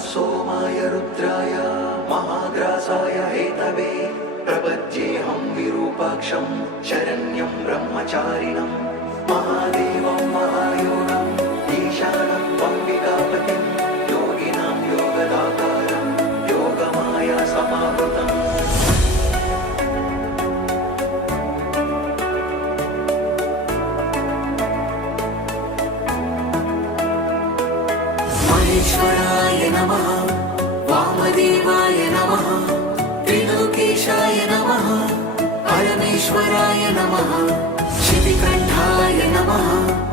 सोमाय रुद्राय महाग्रासाय हेतवे प्रपद्येऽहं विरूपाक्षं शरण्यं ब्रह्मचारिणं महादेवं महायोगम् ईशानं वम्बिकापतिं योगिनां योगदातारं योगमाया समावृतम् महेश्वराय नमः, वामदेवाय नमः, त्रिलोकेशाय नमः, परमेश्वराय नमः, शितिकण्ठाय नमः।